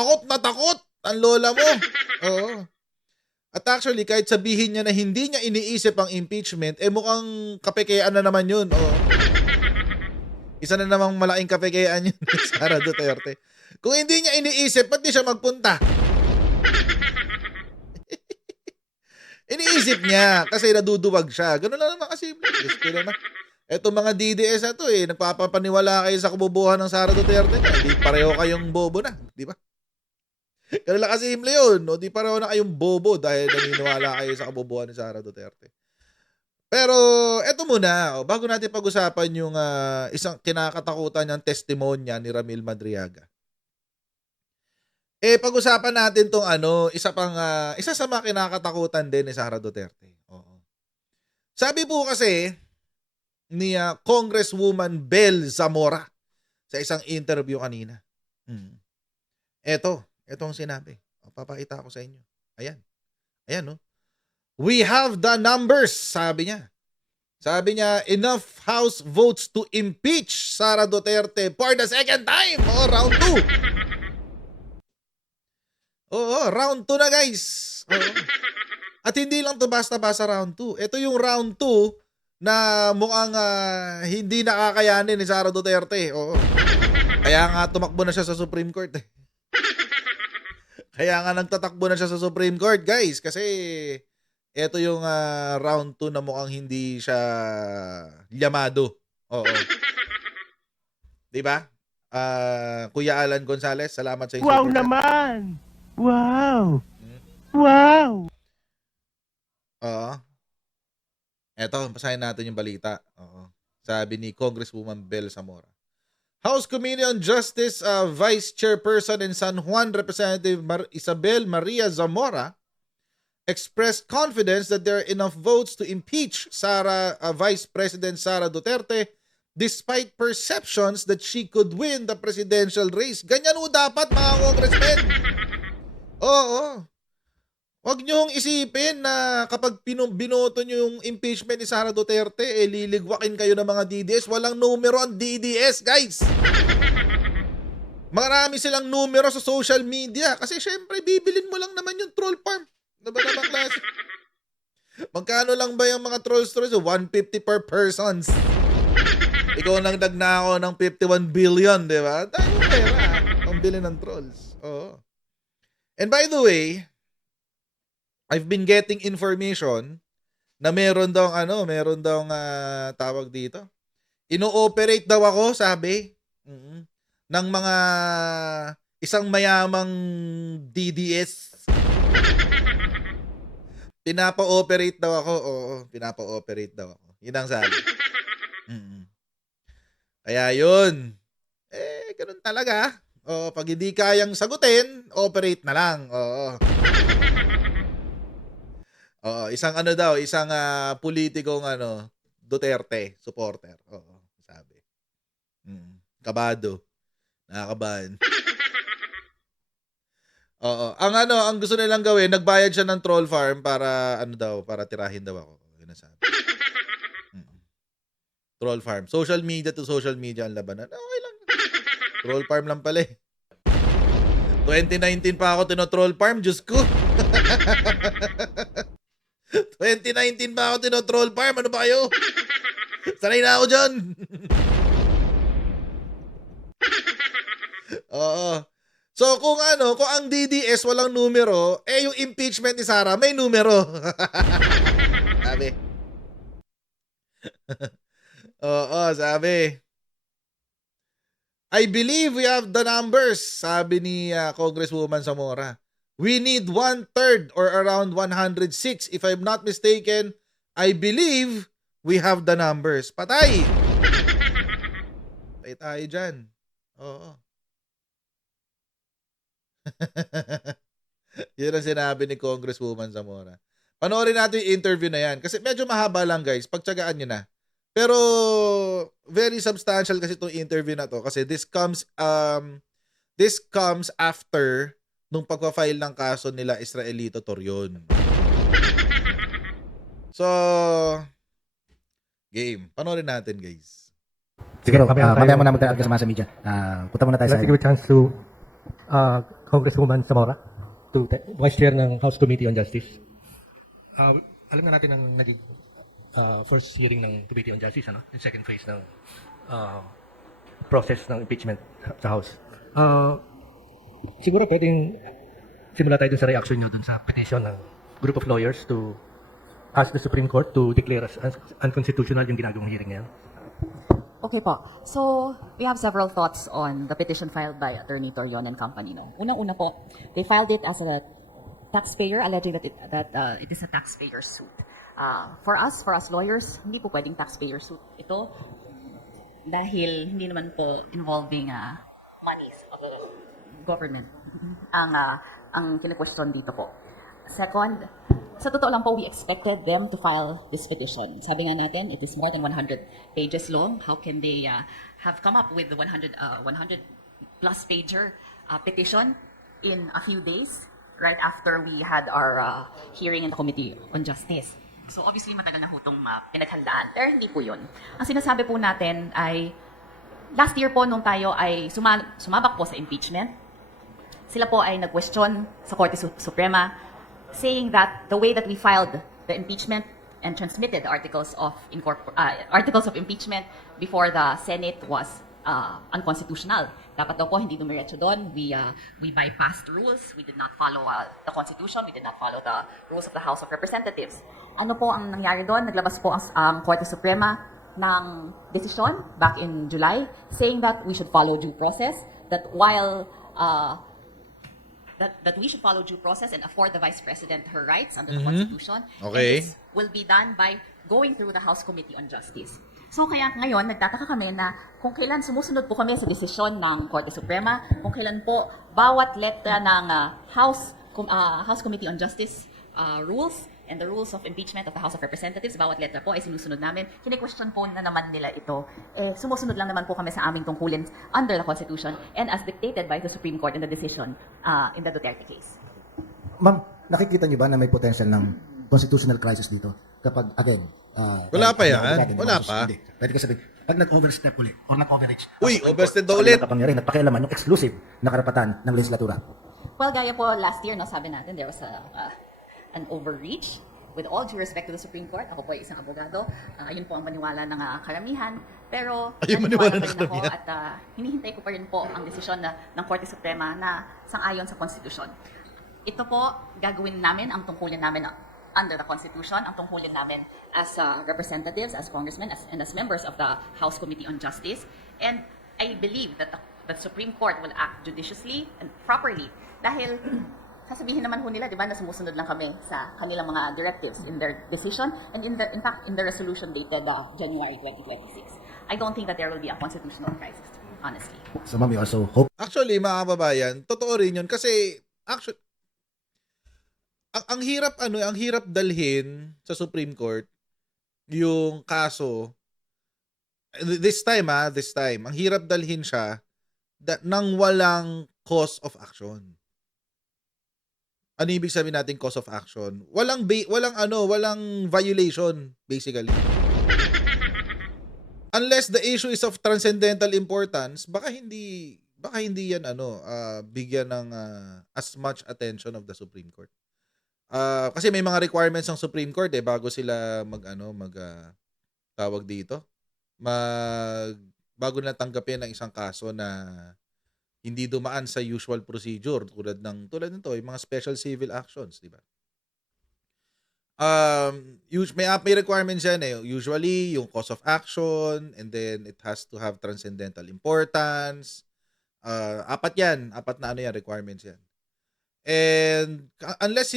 takot na takot ang lola mo. Oo. At actually, kahit sabihin niya na hindi niya iniisip ang impeachment, mukhang kapekeyaan na naman yun. Oo. Isa na namang malaking kapekeyaan yun ni Sara Duterte. Kung hindi niya iniisip, ba't di siya magpunta? Iniisip niya kasi naduduwag siya. Ganun lang naman kasi. Diyos ko naman. Etong mga DDS na to nagpapapaniwala kayo sa kabubuhan ng Sara Duterte. Hindi pareho kayong bobo na. Di ba? Ganun lang kasi simple yun. No? Di pareho na kayong bobo dahil naniniwala kayo sa kabubuhan ni Sara Duterte. Pero eto muna. Bago natin pag-usapan yung isang kinakatakutan niyang testimonya ni Ramil Madriaga. Pag-usapan natin tong isa sa mga kinakatakutan din ni Sara Duterte. Oo. Sabi po kasi ni Congresswoman Bel Zamora sa isang interview kanina. Etong sinabi. Papakita ko sa inyo. Ayan. Ayan, no? We have the numbers, sabi niya. Sabi niya, enough House votes to impeach Sara Duterte for the second time. Round 2. Oo, round 2 na guys. Oo. At hindi lang to basta-basta round 2. Ito yung round 2 na mukhang hindi nakakayanin ni Sara Duterte. Oo. Kaya nga tumakbo na siya sa Supreme Court. Kaya nga nagtatakbo na siya sa Supreme Court guys. Kasi ito yung round 2 na mukhang hindi siya llamado. Oo. Diba? Kuya Alan Gonzales, salamat sa Wow naman! Wow! Wow! Oo. Eto, basahin natin yung balita. Oo. Sabi ni Congresswoman Bel Zamora. House Committee on Justice Vice Chairperson in San Juan Representative Isabel Maria Zamora expressed confidence that there are enough votes to impeach Vice President Sara Duterte despite perceptions that she could win the presidential race. Ganyan dapat mga congressmen. Oo. Huwag niyong isipin na kapag binoto niyo yung impeachment ni Sara Duterte, liligwakin kayo ng mga DDS. Walang numero ang DDS, guys. Marami silang numero sa social media. Kasi syempre, bibilin mo lang naman yung troll farm. Diba naman klase? Magkano lang ba yung mga trolls? 150 per persons. Ikaw nang nagnakaw ng 51 billion, di ba? Tayo pera. Ang bilhin ng trolls. Oo. And by the way, I've been getting information na meron daw tawag dito. Ino-operate daw ako, sabi, ng mga isang mayamang DDS. Pinapa-operate daw ako. Oo, pinapa-operate daw ako. Yun ang sabi. Kaya yun. Ganun talaga. Oo, pag hindi kayang sagutin, operate na lang. Oo. Oo, isang politikong Duterte supporter. Oo, sabi. Kabado. Nakakabahan. Oo, ang gusto nilang gawin, nagbayad siya ng troll farm para para tirahin daw ako. Yun ang sabi. Troll farm. Social media to social media ang labanan. Okay lang. Troll farm lang pala 2019 pa ako tino-troll farm, Diyos ko. 2019 pa ako tino-troll farm, ano ba kayo? Sanay na ako dyan. Oo. So kung ang DDS walang numero, yung impeachment ni Sara may numero. Sabi. Oo, sabi. I believe we have the numbers, sabi ni Congresswoman Zamora. We need 1/3 or around 106. If I'm not mistaken, I believe we have the numbers. Patay! Patay tayo dyan. Oo. Yun ang sinabi ni Congresswoman Zamora. Panoorin natin yung interview na yan. Kasi medyo mahaba lang guys. Pagtsagaan nyo na. Pero very substantial kasi itong interview na to kasi this comes after nung pagpa-file ng kaso nila Israelito Torion. So game. Panoorin natin guys. Siguro, mamaya mo na magtalaan ka sa media. Punta muna tayo sa... Let's give a chance to Congresswoman Zamora, Vice Chair ng House Committee on Justice. Alam na natin ang naging first hearing ng Committee on Justice, ano? Yung second phase ng process ng impeachment sa House. Siguro pwedeng simula tayo dun sa reaction nyo dun sa petition ng group of lawyers to ask the Supreme Court to declare as unconstitutional yung ginagawang hearing ngayon. Okay po. So, we have several thoughts on the petition filed by Attorney Torion and company. No? Unang-una po, they filed it as a taxpayer, alleging that it is a taxpayer suit. For us lawyers, hindi po pwedeng taxpayer suit ito dahil hindi naman po involving monies of the government ang kine-question dito po. Second, sa totoo lang po, we expected them to file this petition. Sabi nga natin, it is more than 100 pages long. How can they have come up with the 100 plus pager petition in a few days, right after we had our hearing in the Committee on Justice? So obviously, matagal na hutong pinaghandaan. Pero hindi po yun. Ang sinasabi po natin ay, last year po nung tayo ay sumabak po sa impeachment, sila po ay nag-question sa Korte Suprema, saying that the way that we filed the impeachment and transmitted the articles of impeachment before the Senate was unconstitutional. Dapat daw po hindi dumiretso doon. We bypassed rules. We did not follow the Constitution. We did not follow the rules of the House of Representatives. Ano po ang nangyari doon? Naglabas po ang Korte Suprema ng desisyon back in July saying that we should follow due process, that while that we should follow due process and afford the Vice President her rights under the Constitution. Okay. And this will be done by going through the House Committee on Justice. So kaya ngayon, nagtataka kami na kung kailan sumusunod po kami sa desisyon ng Korte Suprema, kung kailan po bawat letra ng House Committee on Justice rules and the rules of impeachment of the House of Representatives, bawat letra po ay sinusunod namin. Kine-question po na naman nila ito. Sumusunod lang naman po kami sa aming tungkulin under the Constitution and as dictated by the Supreme Court in the decision in the Duterte case. Ma'am, nakikita niyo ba na may potential ng constitutional crisis dito? Kapag, again, Wala pa yan. Wala pa. Hindi. Pwede ka sabihin, pag nag-overstep ulit or nag-overreach, Uy, overstep daw ulit. kapangyarihan at pakialaman yung exclusive na karapatan ng legislatura. Well, gaya po last year, no, sabi natin, there was an overreach. With all due respect to the Supreme Court, ako po ay isang abogado, yun po ang maniwala ng karamihan. Pero maniwala ng pa rin ako karamihan. at hinihintay ko pa rin po ang desisyon ng Korte Suprema na sang-ayon sa Konstitusyon. Ito po, gagawin namin ang tungkulin namin under the Constitution, ang tungkulin namin as representatives, as congressmen, and as members of the House Committee on Justice. And I believe that the Supreme Court will act judiciously and properly dahil sasabihin naman ho nila, di ba, na sumusunod lang kami sa kanilang mga directives in their decision and in fact, in the resolution dated January 2026. I don't think that there will be a constitutional crisis, honestly. So ma'am, you also hope Actually, mga kababayan, totoo rin yun. Kasi, actually, ang hirap, ang hirap dalhin sa Supreme Court yung kaso. This time, ang hirap dalhin siya nang walang cause of action. Ano ibig sabihin natin cause of action? Walang violation basically. Unless the issue is of transcendental importance, baka hindi yan bigyan ng as much attention of the Supreme Court. Kasi may mga requirements ng Supreme Court bago sila tawag dito. Bago na tanggapin ang isang kaso na hindi dumaan sa usual procedure tulad nito, yung mga special civil actions, di ba? May requirements yan usually yung cause of action, and then it has to have transcendental importance. Apat na requirements yan. And unless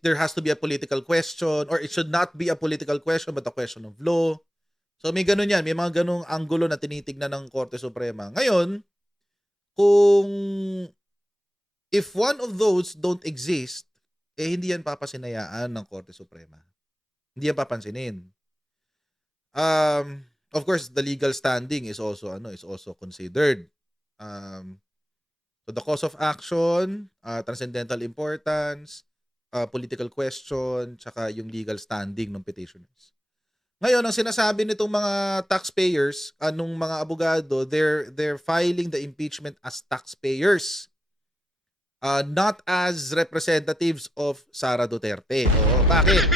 there has to be a political question, or it should not be a political question but a question of law. So may ganun yan, may mga ganung anggulo na tinitignan ng Korte Suprema. Ngayon, kung if one of those don't exist, hindi yan papasinayaan ng Korte Suprema. Hindi yan papansinin. Of course, the legal standing is also considered. So the cause of action, transcendental importance, political question, tsaka yung legal standing ng petitioners. Ngayon, ang sinasabi nitong mga taxpayers, mga abogado, they're filing the impeachment as taxpayers. not as representatives of Sara Duterte. Oo, bakit?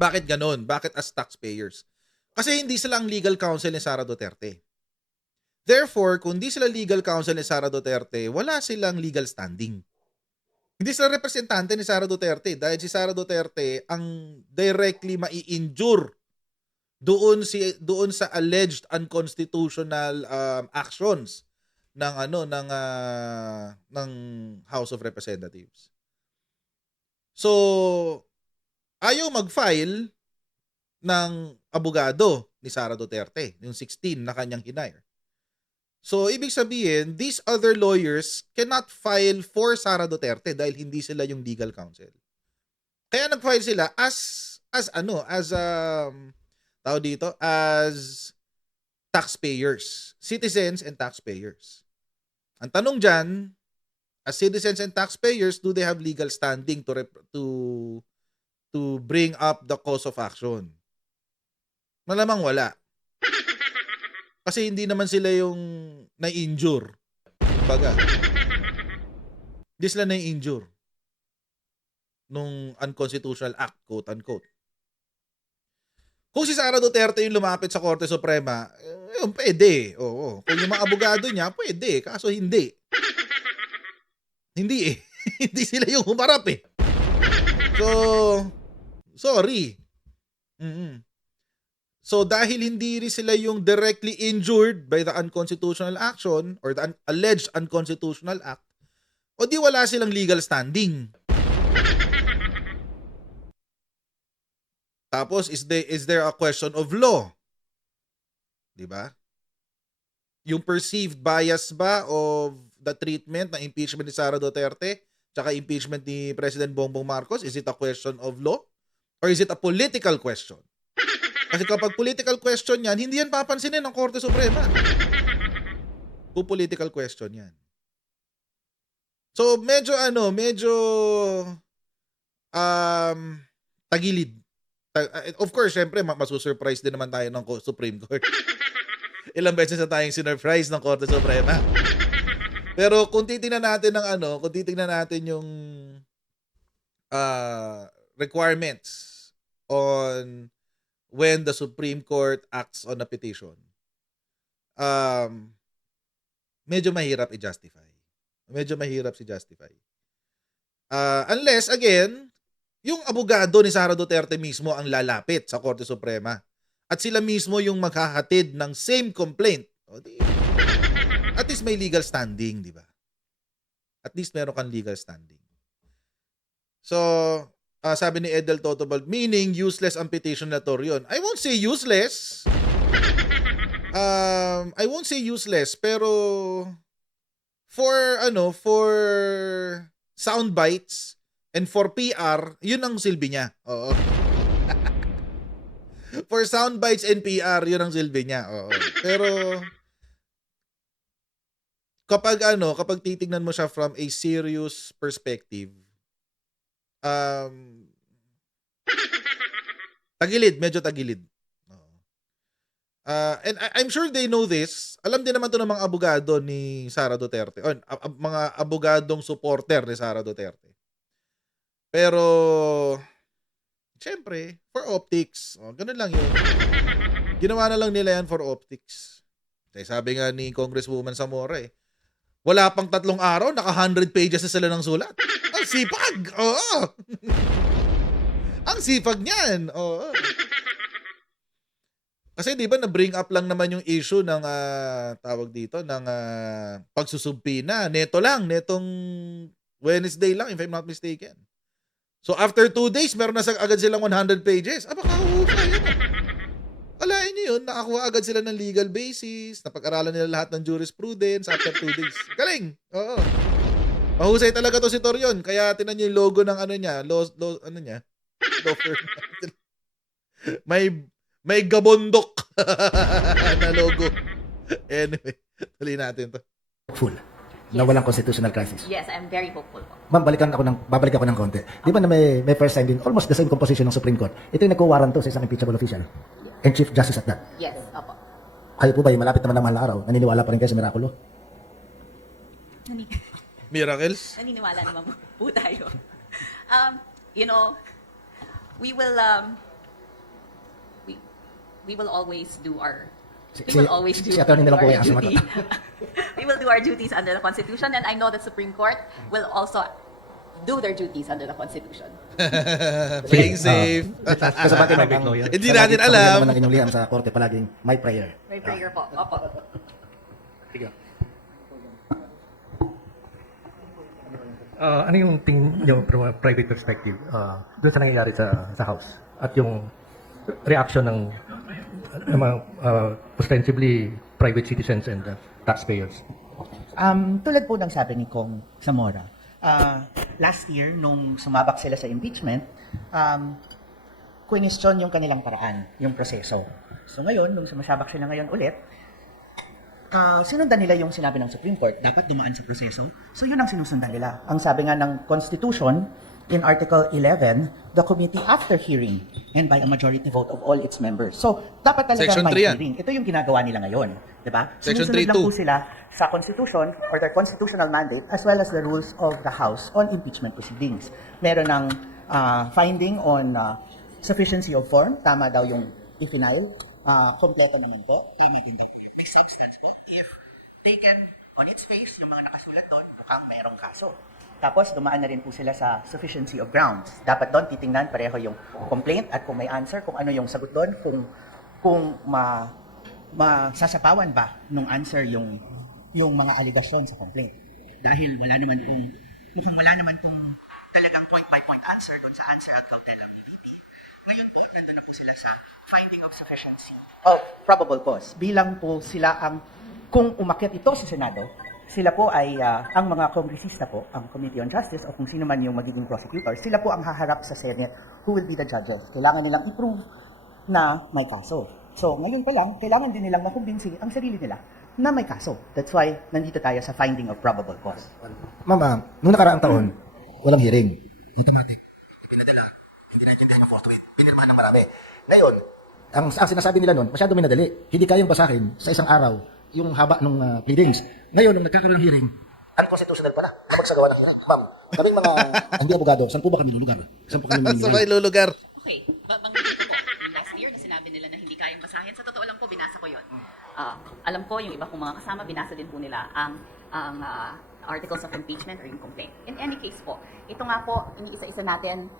Bakit ganun? Bakit as taxpayers? Kasi hindi sila ang legal counsel ni Sara Duterte. Therefore, kung hindi sila legal counsel ni Sara Duterte, wala silang legal standing. Hindi sila representante ni Sara Duterte dahil si Sara Duterte ang directly mai-injure doon sa alleged unconstitutional actions ng House of Representatives. So, ayaw mag-file ng abogado ni Sara Duterte, yung 16 na kanyang hinire. So, ibig sabihin, these other lawyers cannot file for Sara Duterte dahil hindi sila yung legal counsel. Kaya nag-file sila as taxpayers, citizens and taxpayers. Ang tanong dyan, as citizens and taxpayers, do they have legal standing to bring up the cause of action? Malamang wala. Kasi hindi naman sila yung na-injure. Kumbaga, hindi sila na-injure nung unconstitutional act, quote-unquote. Kung si Sara Duterte yung lumapit sa Korte Suprema, yun, pwede. Oo. Kung yung mga abogado niya, pwede. Kaso hindi. Hindi eh. Hindi sila yung humarap eh. So, sorry. So, dahil hindi rin sila yung directly injured by the unconstitutional action or the alleged unconstitutional act, o di wala silang legal standing. Tapos, is there a question of law? Diba? Yung perceived bias ba of the treatment ng impeachment ni Sara Duterte tsaka impeachment ni President Bongbong Marcos, is it a question of law? Or is it a political question? Kasi kapag political question yan, hindi yan papansinin ng Korte Suprema. Kung political question yan. So, medyo tagilid. Of course, syempre, masusurprise din naman tayo ng Supreme Court. Ilang beses na tayong sinurprise ng Korte Suprema. Pero kung titingnan natin yung requirements on when the Supreme Court acts on a petition, medyo mahirap i-justify. Unless, again, yung abogado ni Sara Duterte mismo ang lalapit sa Korte Suprema at sila mismo yung maghahatid ng same complaint. O di, at least may legal standing, di ba? At least meron kang legal standing. So, sabi ni Edel Totobald, meaning useless ang petition na yun. I won't say useless. Pero for sound bites and for PR, yun ang silbi niya. Oo. For sound bites and PR, yun ang silbi niya. Oo. Pero kapag titingnan mo siya from a serious perspective, medyo tagilid. And I'm sure they know this. Alam din naman to ng mga abogado ni Sara Duterte. O, mga abogadong supporter ni Sara Duterte. Pero, syempre, for optics. Ganun lang yun. Ginawa na lang nila yan for optics. Kasi sabi nga ni Congresswoman Zamora wala pang 3 araw, naka 100 pages na sila ng sulat. Ang sipag! Oo! Ang sipag niyan! Oo. Kasi di ba na-bring up lang naman yung issue ng pagsusubpina. Netong Wednesday lang, if I'm not mistaken. So after 2 days, meron na agad silang 100 pages. Baka husay yun. Alain nyo yun, nakakuha agad sila ng legal basis, napag-aralan nila lahat ng jurisprudence after 2 days. Galing! Oo. Mahusay talaga to si Torion. Kaya tinan nyo yung logo ng law firm. May gabondok na logo. Anyway, tuloy natin to. Full. Na walang constitutional crisis. Yes, I'm very hopeful po. Ma'am, babalik ako ng konti. Di ba na may first time din, almost the same composition ng Supreme Court. Ito yung nagkuwaran to sa isang impeachable official. And Chief Justice at that. Yes, opo. Kayo po ba, malapit naman ang mahal na araw, naniniwala pa rin kayo sa mirakulo? Miracles? Naniniwala naman po tayo. You know, we will we will always do our we will always do si attorney na lang po our kaya sumagot. duty. We will do our duties under the Constitution, and I know that Supreme Court will also do their duties under the Constitution. Playing safe. Kasabati Private ng lawyer. Hindi natin alam. naman ng inyong liham sa korte palaging may prayer. May prayer po. Opo. Sige. Ano yung tingin nyo from a private perspective doon sa nangyayari sa House at yung reaction ng mga ostensibly private citizens and taxpayers? Tulad po ng sabi ni Kong Zamora, last year, nung sumabak sila sa impeachment, question yung kanilang paraan, yung proseso. So ngayon, nung sumasabak sila ngayon ulit, sinundan nila yung sinabi ng Supreme Court, dapat dumaan sa proseso. So yun ang sinusundan nila. Ang sabi nga ng Constitution, in Article 11, the committee after hearing and by a majority vote of all its members. So, dapat talaga Section may 3 yan. hearing. Ito yung ginagawa nila ngayon. Diba? Section Sinusunod lang 3(2). po sila sa Constitution or their constitutional mandate as well as the rules of the House on impeachment proceedings. Meron ng finding on sufficiency of form. Tama daw yung i-final. Kompleto naman po. Tama din daw. May substance po. If taken on its face, yung mga nakasulat doon, mukhang merong kaso. Tapos, dumaan na rin po sila sa sufficiency of grounds. Dapat doon, titingnan pareho yung complaint at kung may answer, kung ano yung sagot doon, kung masasapawan ba nung answer yung mga aligasyon sa complaint. Dahil mukhang wala naman pong talagang point-by-point answer doon sa answer at cautela ni VP. Ngayon po, nandun na po sila sa finding of sufficiency of probable cause. Bilang po sila kung umakyat ito sa Senado, sila po ay, ang mga kongresista po, ang Committee on Justice, o kung sino man yung magiging prosecutor, sila po ang haharap sa Senate who will be the judges. Kailangan nilang i-prove na may kaso. So, ngayon pa lang, kailangan din nilang makumbinsi ang sarili nila na may kaso. That's why, nandito tayo sa finding of probable cause. Ma'am, noong nakaraang taon, walang hearing. Automatic. Pinadala. Hindi naintindihan yung forthwith. Pinirmahan ng marami. Ngayon, ang sinasabi nila noon, masyado minadali. Hindi kayang basahin sa isang araw yung haba ng pleadings. Ngayon, nung nagkakaroon ng hearing, unconstitutional pala na magsagawa ng hearing. Ma'am, kaming mga hindi abogado, saan po ba kami lulugar? Saan po kami Sa may lulugar. Okay, banggitin ko po, yung last year na sinabi nila na hindi kayang basahin, sa totoo lang po, binasa ko yun. Alam ko, yung iba kong mga kasama, binasa din po nila ang articles of impeachment or yung complaint. In any case po, ito nga po, iniisa-isa natin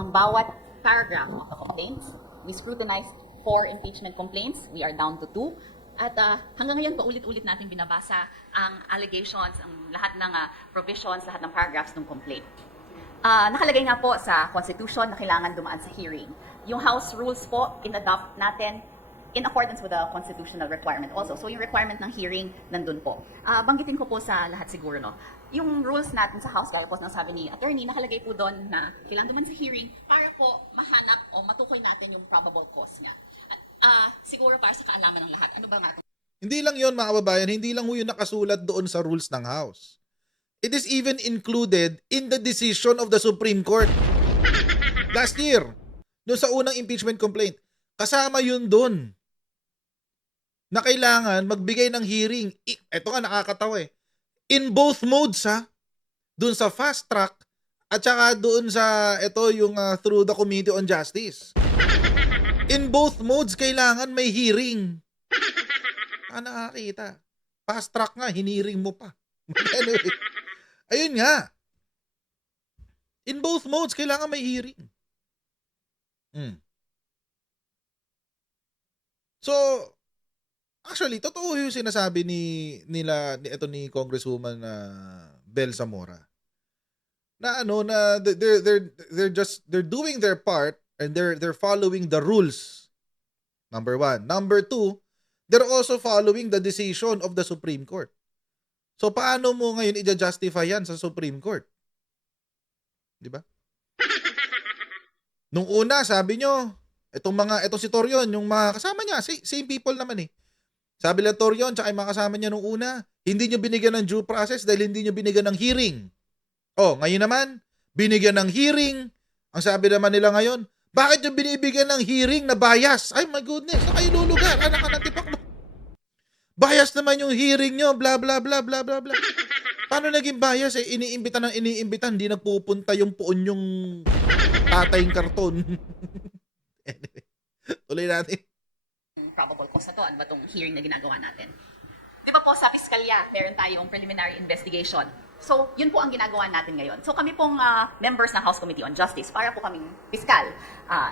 ang bawat paragraph of the complaints. We scrutinized 4 impeachment complaints. We are down to 2. At hanggang ngayon, paulit-ulit natin binabasa ang allegations, ang lahat ng provisions, lahat ng paragraphs ng complaint. Nakalagay nga po sa Constitution na kailangan dumaan sa hearing. Yung House rules po, in-adopt natin in accordance with the constitutional requirement also. So yung requirement ng hearing, nandun po. Banggitin ko po sa lahat siguro, no? Yung rules natin sa House, gaya po ng sabi ni attorney, nakalagay po doon na kailangan dumaan sa hearing para po mahanap o matukoy natin yung probable cause nga. Siguro para sa kaalaman ng lahat. Ano ba nga? Hindi lang yon mga kababayan, hindi lang yun nakasulat doon sa rules ng House. It is even included in the decision of the Supreme Court. Last year, doon sa unang impeachment complaint, kasama yun doon. Na kailangan magbigay ng hearing. Ito nga nakakatawa eh. In both modes ha. Doon sa fast track at saka doon sa ito yung through the Committee on Justice. In both modes, kailangan may hearing. Nakakita. Fast track nga, hiniring mo pa. Anyway, ayun nga. In both modes, kailangan may hearing. So, actually, totoo yung sinasabi ni Congresswoman Bel Zamora. Na they're doing their part and they're following the rules. Number 1. Number 2, they're also following the decision of the Supreme Court. So paano mo ngayon i-justify yan sa Supreme Court? 'Di ba? Nung una, sabi nyo, itong si Torion, yung mga kasama niya, same people naman eh. Sabi nila Torion, tsaka yung mga kasama niya nung una, hindi nyo binigyan ng due process dahil hindi nyo binigyan ng hearing. Oh, ngayon naman, binigyan ng hearing. Ang sabi naman nila ngayon, bakit yung binibigyan ng hearing na bias? Ay my goodness, na kayo lulugar. Anak ka ng tipak mo. Bias naman yung hearing nyo, bla bla bla bla bla bla. Paano naging bias eh? Iniimbita ng iniimbita, hindi nagpupunta yung puon yung tatayong karton. Anyway, tuloy natin. Probable cause na to. Ano ba itong hearing na ginagawa natin? Di ba po sa piskalya, meron tayong preliminary investigation. So, yun po ang ginagawa natin ngayon. So, kami pong members ng House Committee on Justice, para po kaming piskal,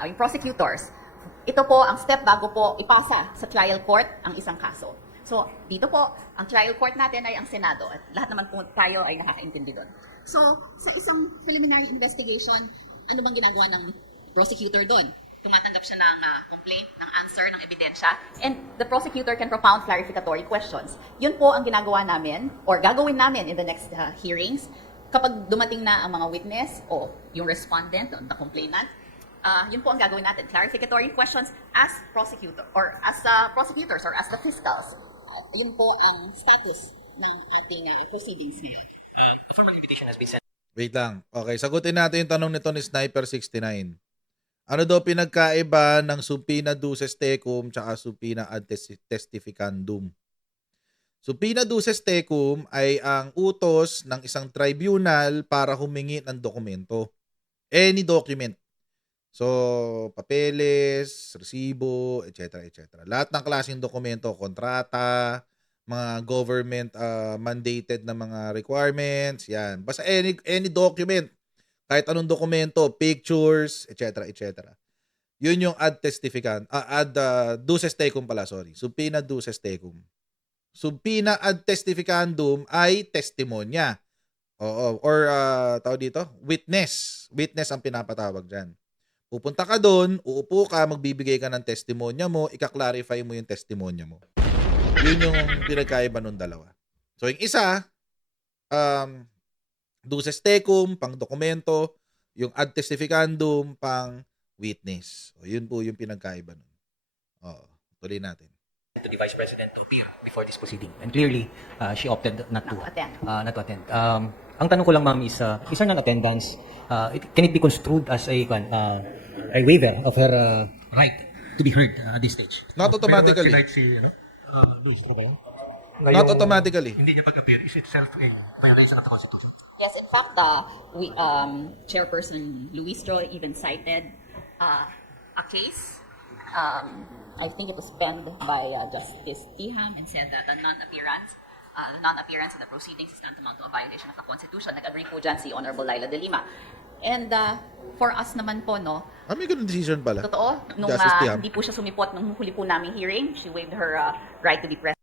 yung prosecutors, ito po ang step bago po ipasa sa trial court ang isang kaso. So, dito po, ang trial court natin ay ang Senado at lahat naman po tayo ay nakakaintindi doon. So, sa isang preliminary investigation, ano bang ginagawa ng prosecutor doon? Tumatanggap siya ng complaint, ng answer, ng ebidensya, and the prosecutor can propound clarificatory questions. Yun po ang ginagawa namin, or gagawin namin in the next hearings, kapag dumating na ang mga witness o yung respondent, the complainant. Yun po ang gagawin natin, clarificatory questions as prosecutor, or as prosecutors, or as the fiscals. Yun po ang status ng ating proceedings ngayon. A formal invitation has been sent. Wait lang. Okay, sagutin natin yung tanong nito ni Sniper69. Ano daw pinagkaiba ng subpoena duces tecum tsaka subpoena ad testificandum? Subpoena duces tecum ay ang utos ng isang tribunal para humingi ng dokumento. Any document. So, papeles, resibo, etc. etc. Lahat ng klaseng dokumento, kontrata, mga government mandated na mga requirements, yan. Basta any document. Kahit anong dokumento, pictures, etc. etc. Yun yung ad testificand, duces tecum pala, sorry. Subpoena duces tecum. Subpoena ad testificandum ay testimonya. Oo, or tawag dito, witness. Witness ang pinapatawag dyan. Pupunta ka doon, uupo ka, magbibigay ka ng testimonya mo, ika-clarify mo yung testimonya mo. Yun yung pinagkaiba ng dalawa. So yung isa, duces tecum, pang dokumento, yung ad testificandum, pang witness. O, yun po yung pinagkaiba nun. Oo, tuloy natin. To the Vice President to appear before this proceeding. And clearly, she opted not to Attend. Not to attend. Ang tanong ko lang, ma'am, is her non-attendance, can it be construed as a waiver of her right to be heard at this stage? Not automatically. Si, Luis Trubao? Not automatically. Hindi niya pag-appear is itself a violation of the Constitution. Yes, in fact, Chairperson Luistro even cited a case. I think it was penned by Justice Tiham and said that the non-appearance of the proceedings is tantamount to a violation of the Constitution. Nag-agree po dyan si Honorable Laila de Lima. And for us naman po, no, May ganun decision pala. totoo, nung Justice Tiham. hindi po siya sumipot nung huli po naming hearing, she waived her right to be present.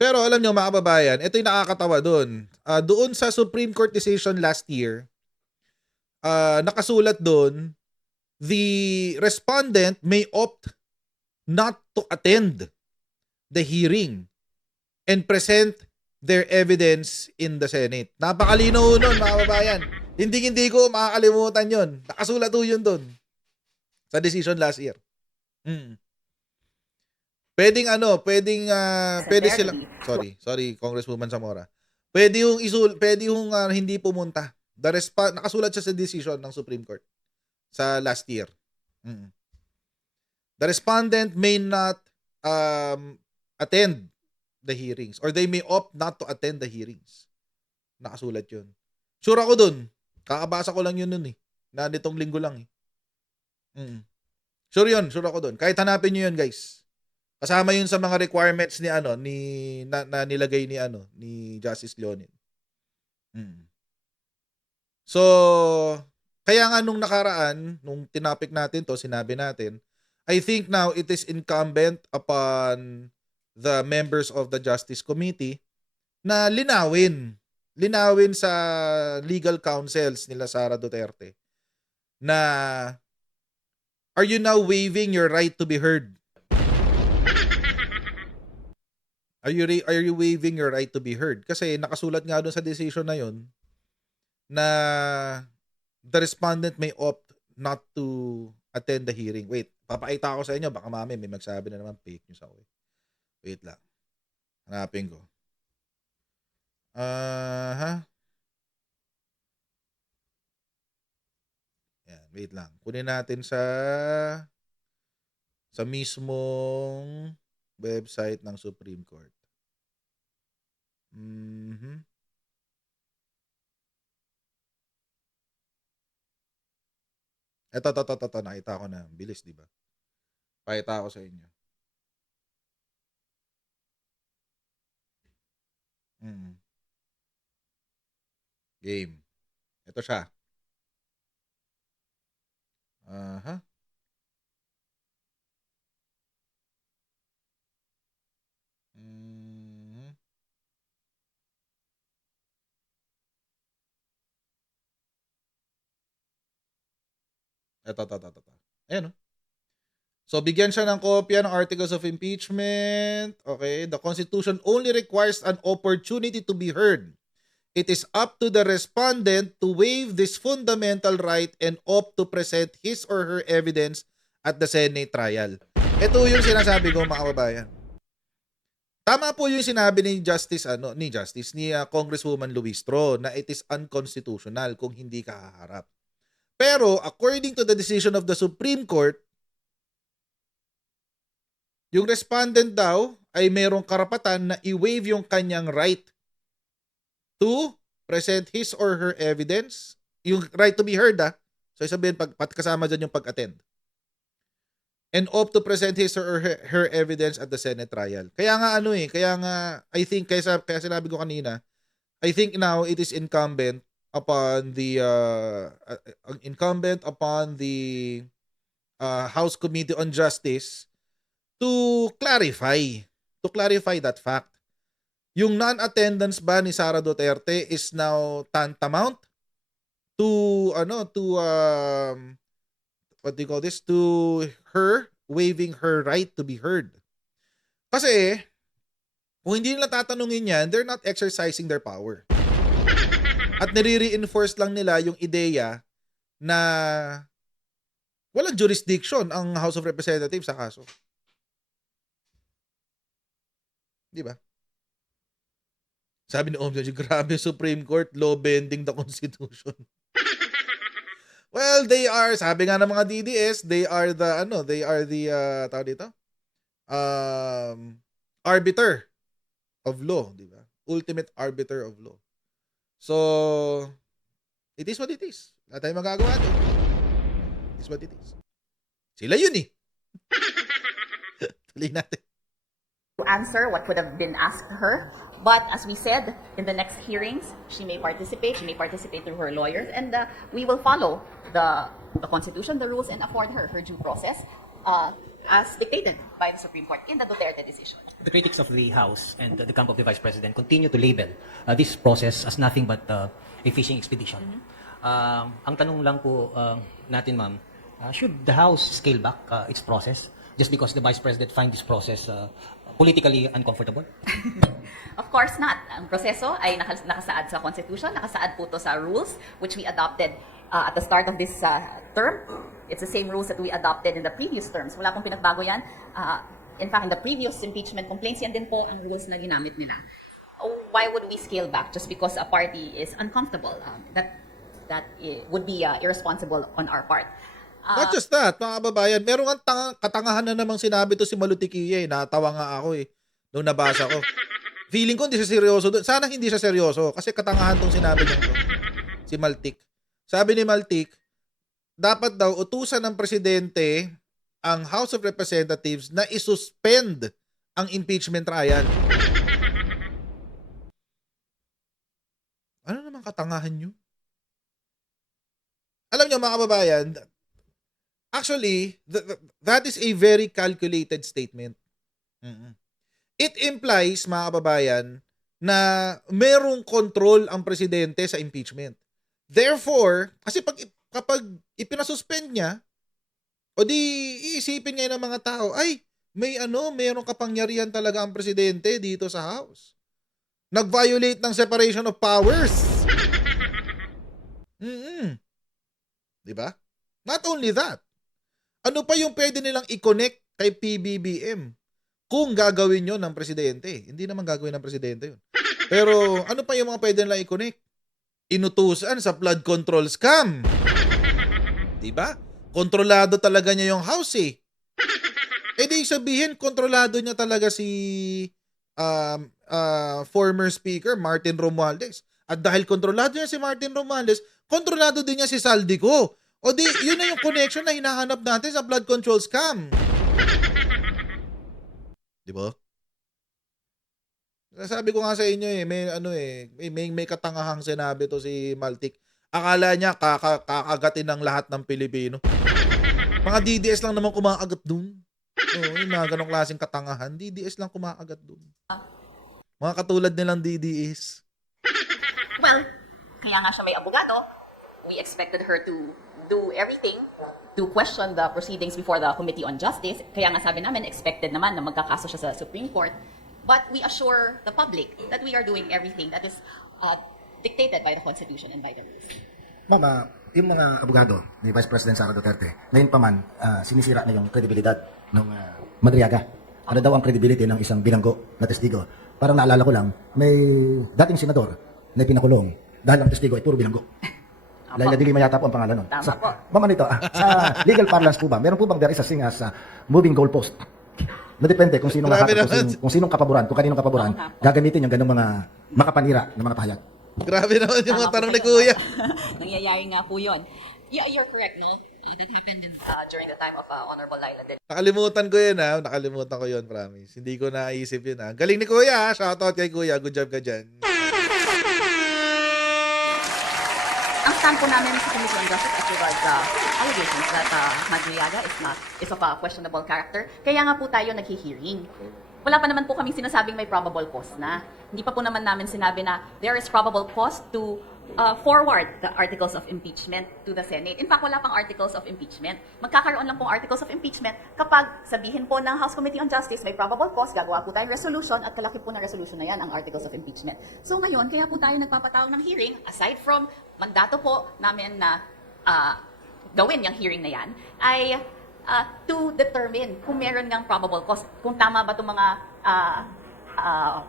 Pero alam nyo mga kababayan, ito yung nakakatawa doon. Doon sa Supreme Court decision last year, nakasulat doon, the respondent may opt not to attend the hearing and present their evidence in the Senate. Napakalinaw nun mga kababayan. Hindi ko makakalimutan yun. Nakasulat doon yun doon sa decision last year. Pwede silang sorry Congresswoman Zamora. Pwede yung hindi pumunta. Nakasulat siya sa decision ng Supreme Court sa last year. The respondent may not attend the hearings or they may opt not to attend the hearings. Nakasulat 'yun. Sure ako dun. Kakabasa ko lang yun nun eh. Na nitong linggo lang eh. Sure ako dun. Kahit hanapin niyo yun, guys. Kasama yun sa mga requirements ni na nilagay ni Justice Leonin. So, kaya nga nung nakaraan, nung tinapik natin to, sinabi natin, I think now it is incumbent upon the members of the Justice Committee na linawin sa legal counsels nila Sara Duterte na are you now waiving your right to be heard? Are you waiving your right to be heard? Kasi nakasulat nga doon sa decision na yun na the respondent may opt not to attend the hearing. Wait, papaita ako sa inyo. Baka mami may magsabi na naman fake news ako. Wait lang. Hanapin ko. Yan, wait lang. Kunin natin sa mismong website ng Supreme Court. Ito. Nakita ko na. Bilis, di ba? Pakita ko sa inyo. Game. Ito siya. Aha. Mhm. Ito. Ayan, oh. So, bigyan siya ng kopya ng Articles of Impeachment. Okay. The Constitution only requires an opportunity to be heard. It is up to the respondent to waive this fundamental right and opt to present his or her evidence at the Senate trial. Ito yung sinasabi ko, mga kababayan. Tama po yung sinabi ni Congresswoman Luistro na it is unconstitutional kung hindi ka haharap. Pero according to the decision of the Supreme Court, yung respondent daw ay mayroong karapatan na i-waive yung kanyang right to present his or her evidence, yung right to be heard So sabihin kasama dyan yung pag-attend. And opt to present his or her evidence at the Senate trial. Kaya nga I think kaya sinabi ko kanina, I think now it is incumbent upon the House Committee on Justice to clarify that fact. Yung non-attendance ba ni Sara Duterte is now tantamount to to her waiving her right to be heard. Kasi kung hindi nila tatanungin yan, they're not exercising their power. At nire-reinforce lang nila yung ideya na walang jurisdiction ang House of Representatives sa kaso. Di ba? Sabi ni Om Joji, grabe Supreme Court, law bending the Constitution. Well, they are, sabi nga ng mga DDS, they are the tawag dito? Arbiter of law, di ba? Ultimate arbiter of law. So, it is what it is. Wala tayong magagawa doon. It is what it is. Sila yun eh. Tuloy natin. To answer what could have been asked her. But as we said, in the next hearings, she may participate. She may participate through her lawyers, and we will follow the Constitution, the rules, and afford her due process as dictated by the Supreme Court in the Duterte decision. The critics of the House and the camp of the Vice President continue to label this process as nothing but a fishing expedition. Ang tanong lang po natin, ma'am, should the House scale back its process just because the Vice President finds this process politically uncomfortable? Of course not. Ang proseso ay nakasaad sa Constitution, nakasaad po to sa rules which we adopted at the start of this term. It's the same rules that we adopted in the previous terms. Wala pong pinagbago yan. In fact, in the previous impeachment complaints, yan din po ang rules na ginamit nila. Why would we scale back just because a party is uncomfortable? That would be irresponsible on our part. Not just that, mga kababayan, meron nga katangahan na namang sinabi to si Malutikiye. Natawa nga ako nung nabasa ko. Feeling ko hindi siya seryoso doon. Sana hindi siya seryoso kasi katangahan tong sinabi niya to. Si Maltik. Sabi ni Maltik, dapat daw utusan ng presidente ang House of Representatives na isuspend ang impeachment trial. Ano naman katangahan nyo? Alam niyo mga kababayan, actually, that is a very calculated statement. It implies, mga kababayan, na merong control ang presidente sa impeachment. Therefore, kasi kapag ipinasuspend niya, o di iisipin ngayon ng mga tao, ay, merong kapangyarihan talaga ang presidente dito sa House. Nag-violate ng separation of powers. Diba? Not only that, ano pa yung pwede nilang i-connect kay PBBM kung gagawin yun ng presidente? Hindi naman gagawin ng presidente yun. Pero ano pa yung mga pwede nilang i-connect? Inutusan sa flood control scam. Diba? Kontrolado talaga niya yung house eh. Di sabihin, kontrolado niya talaga si former speaker Martin Romualdez. At dahil kontrolado niya si Martin Romualdez, kontrolado din niya si Saldico. O di, yun na yung connection na hinahanap natin sa blood control scam. Di ba? Sabi ko nga sa inyo may katangahang sinabi to si Maltik. Akala niya kakagatin ng lahat ng Pilipino. Mga DDS lang naman kumakagat dun. Oo, yung mga ganong klaseng katangahan, DDS lang kumakagat dun. Mga katulad nilang DDS. Well, kaya nga siya may abogado. We expected her to do everything to question the proceedings before the Committee on Justice. Kaya nga sabi namin, expected naman na magkakaso siya sa Supreme Court. But we assure the public that we are doing everything that is dictated by the Constitution and by the rules. Ma'am, yung mga abogado ni Vice President Sara Duterte, ngayon pa man, sinisira na yung kredibilidad ng Madriaga. Ano daw ang credibility ng isang bilanggo na testigo? Parang naalala ko lang, may dating senador na pinakulong dahil ang testigo ay puro bilanggo. Laila de Lima yata po ang pangalan nun. Tama po. Ma'am, ano ito? Sa legal parlance po ba? Meron po bang there is a thing as moving goalpost? Nadepende kung sino Grabe kung sinong kapaboran, kung kaninong kapaboran, gagamitin yung ganung mga makapanira na mga pahayag. Grabe naman yung mga tanong ni Kuya. Nangyayari nga po yun. Yeah, you're correct, no? That happened during the time of Honorable Laila de Nakalimutan ko yun ha. Nakalimutan ko yun, promise. Hindi ko naisip yun ha. Galing ni Kuya ha. Shoutout kay Kuya. Good job ka dyan. Ang stand po namin sa Committee on Justice as regards allegations that Madriaga is of a questionable character. Kaya nga po tayo naghi-hearing. Wala pa naman po kami sinasabing may probable cause na. Hindi pa po naman namin sinabi na there is probable cause to forward the articles of impeachment to the Senate. In fact, wala pang articles of impeachment. Magkakaroon lang pong articles of impeachment kapag sabihin po ng House Committee on Justice may probable cause, gagawa po tayong resolution at kalaki po ng resolution na yan ang articles of impeachment. So ngayon, kaya po tayo nagpapatawag ng hearing, aside from mandato po namin na gawin yung hearing na yan, ay to determine kung meron ngang probable cause, kung tama ba itong mga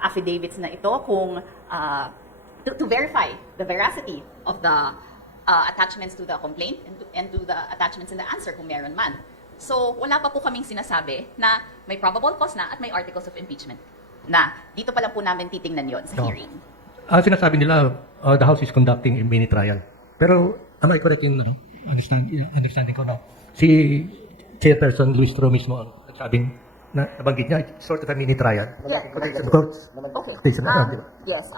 affidavits na ito, kung to verify the veracity of the attachments to the complaint and to the attachments in the answer kung meron man. So, wala pa po kaming sinasabi na may probable cause na at may articles of impeachment na dito pa lang po namin titingnan yon sa hearing. Ang sinasabi nila, the House is conducting a mini trial. Pero, am I correct in understanding ko na si Chairperson Luis Tro mismo ang sabing na nabanggit niya, it's sort of a mini trial. Okay. Yes.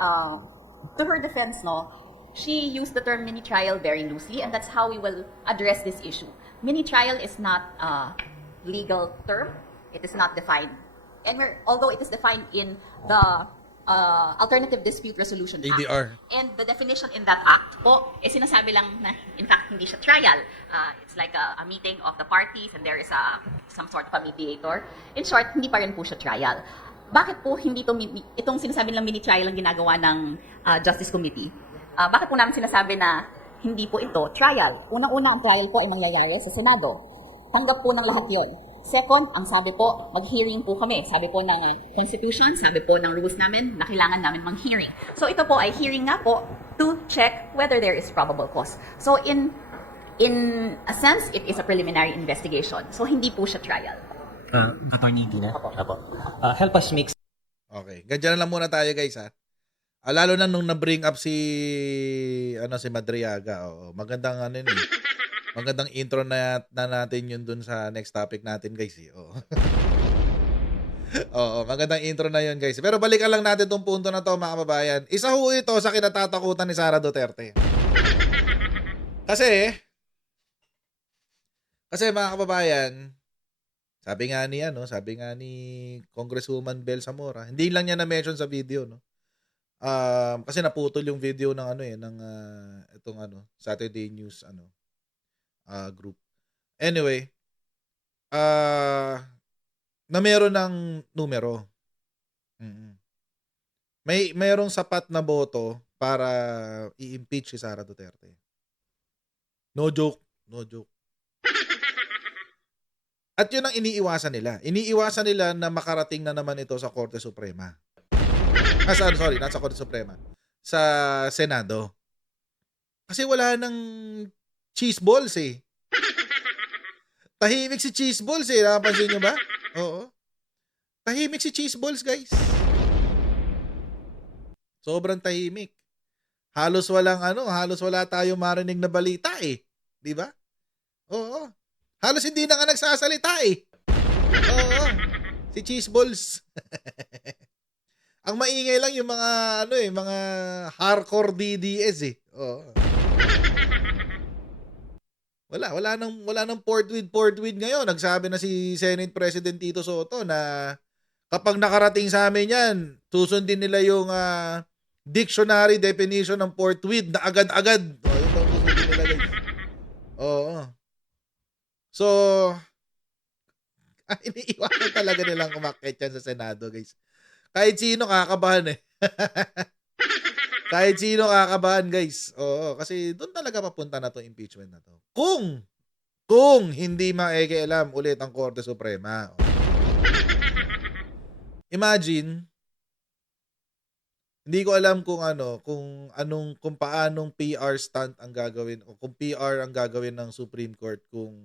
To her defense, no, she used the term mini trial very loosely, and that's how we will address this issue. Mini trial is not a legal term; it is not defined, and although it is defined in the Alternative Dispute Resolution Act, ADR. and the definition in that act po, sinasabi lang na in fact hindi siya trial. It's like a meeting of the parties, and there is some sort of a mediator. In short, hindi pa rin po siya trial. Bakit po hindi itong sinasabi lang mini trial ang ginagawa ng Justice Committee? Bakit po namin sinasabi na hindi po ito trial? Unang-una, ang trial po ay mangyayari sa Senado. Tanggap po ng lahat yon. Second, ang sabi po, mag-hearing po kami. Sabi po ng Constitution, sabi po ng rules namin na kailangan namin mag-hearing. So ito po ay hearing nga po to check whether there is probable cause. So in a sense, it is a preliminary investigation. So hindi po siya trial. Attorney Tina. Help us make Okay. Ganyan na lang muna tayo guys ha. Lalo na nung na-bring up si Madriaga. Oo. Magandang magandang intro na natin yun dun sa next topic natin guys. Oo. Oo, magandang intro na yun guys. Pero balikan lang natin tong punto na to mga kababayan. Isa ho ito sa kinatatakutan ni Sara Duterte. Kasi mga kababayan, sabi nga ni Congresswoman Bel Zamora, hindi lang niya na-mention sa video, no? Kasi naputol yung video ng itong Saturday News group. Anyway, na meron ng numero. Mayroong sapat na boto para i-impeach si Sara Duterte. No joke. At yun ang iniiwasan nila. Iniiwasan nila na makarating na naman ito sa Korte Suprema. Not sa Korte Suprema. Sa Senado. Kasi wala nang cheese balls eh. Tahimik si cheese balls eh. Nakapansin nyo ba? Oo. Tahimik si cheese balls guys. Sobrang tahimik. Halos wala tayo marinig na balita eh. Di ba? Oo. Halos hindi na nga nagsasalita eh. Oo. Si Cheese Balls. Ang maingay lang yung mga mga hardcore DDS eh. Oo. Wala nang port with ngayon. Nagsabi na si Senate President Tito Soto na kapag nakarating sa amin yan, susundin nila yung dictionary definition ng port with na agad-agad. Oh, yun ang susundin nila, guys. Oo. So, iniiwanan talaga nilang umakyat yan sa Senado, guys. Kahit sino kakabahan eh. Kahit sino kakabahan, guys. Oo, kasi doon talaga papunta na to impeachment na to. Kung hindi makikialam ulit ang Korte Suprema. Imagine, hindi ko alam kung kung paanong PR stunt ang gagawin o kung PR ang gagawin ng Supreme Court kung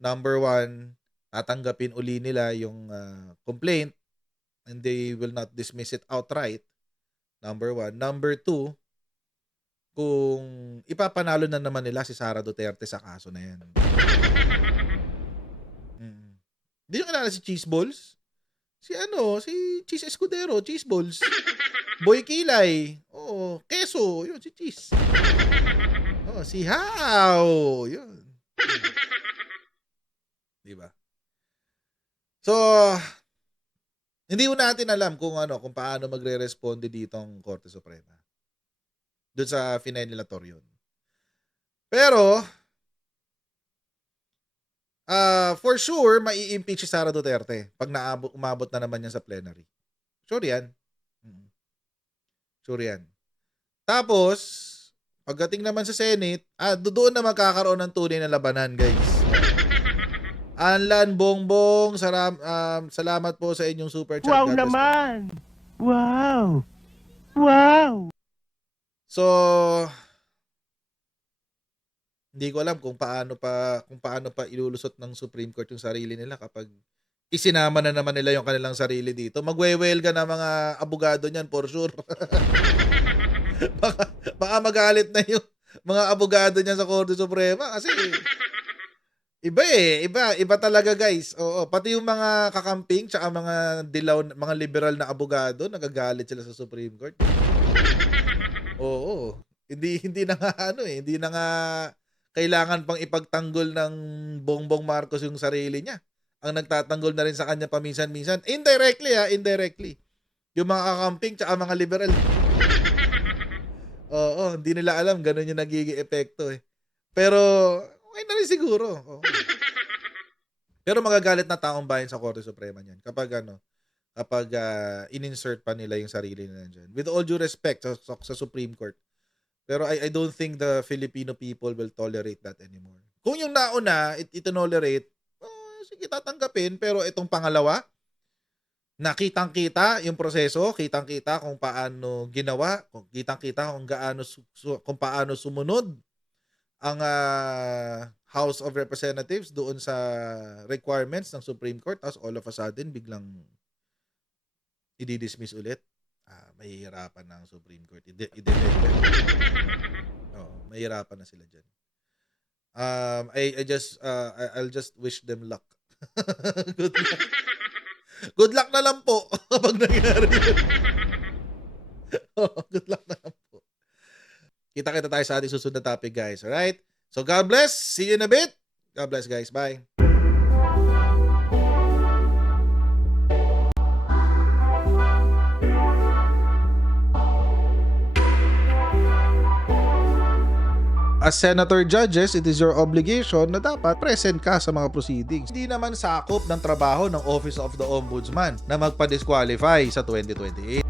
number 1, tatanggapin uli nila yung complaint and they will not dismiss it outright. Number 1. Number 2, kung ipapanalo na naman nila si Sara Duterte sa kaso na yan. Hindi nyo kilala si Cheese Balls? Si Cheese Escudero, Cheese Balls. Boy Kilay. Oo, Keso. Yun, si Cheese. Oh, si How. Yun. Diba? So, hindi mo natin alam kung paano magre-responde dito ang Korte Suprema. Doon sa finalilator yun. Pero, for sure, mai-impeach si Sara Duterte pag umabot na naman yan sa plenary. Sure yan. Sure yan. Tapos, pagdating naman sa Senate, doon na magkakaroon ng tunay na labanan, guys. Anlan Bongbong, salamat po sa inyong super chat. Wow naman! Wow! Wow! So, hindi ko alam kung paano pa ilulusot ng Supreme Court yung sarili nila kapag isinama na naman nila yung kanilang sarili dito. Magwewelga na mga abogado niyan for sure. baka magalit na yung mga abogado niyan sa Korte Suprema kasi iba talaga, guys. Oo, pati yung mga kakamping tsaka mga dilaw, mga liberal na abogado nagagalit sila sa Supreme Court. Oo. Hindi na nga hindi na nga kailangan pang ipagtanggol ng Bongbong Marcos yung sarili niya. Ang nagtatanggol na rin sa kanya paminsan-minsan. Indirectly. Yung mga kakamping tsaka mga liberal. Oo, hindi nila alam ganun yung nagiging epekto eh. Pero okay na rin siguro. Oo. Pero magagalit na taong bayan sa Korte Suprema niyan kapag in-insert pa nila yung sarili nila diyan. With all due respect sa Supreme Court. Pero I don't think the Filipino people will tolerate that anymore. Kung yung nauna, itolerate, sige tatanggapin. Pero itong pangalawa, nakitang-kita yung proseso, kitang-kita kung paano ginawa, kitang-kita kung paano sumunod ang House of Representatives doon sa requirements ng Supreme Court. Tapos all of a sudden, biglang i-dismiss ulit. Mahihirapan na ang Supreme Court. Mahihirapan na sila dyan. I'll just wish them luck. Good luck. Good luck na lang po kapag nangyari yun. Good luck na lang po. Kita-kita tayo sa ating susunod na topic, guys. Alright? So, God bless. See you in a bit. God bless, guys. Bye. As senator judges, it is your obligation na dapat present ka sa mga proceedings. Hindi naman sakop ng trabaho ng Office of the Ombudsman na magpa-disqualify sa 2028.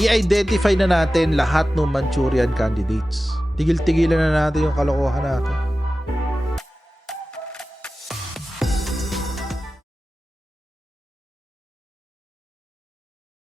I-identify na natin lahat ng Manchurian candidates. Tigil-tigilan na natin yung kalokohan natin.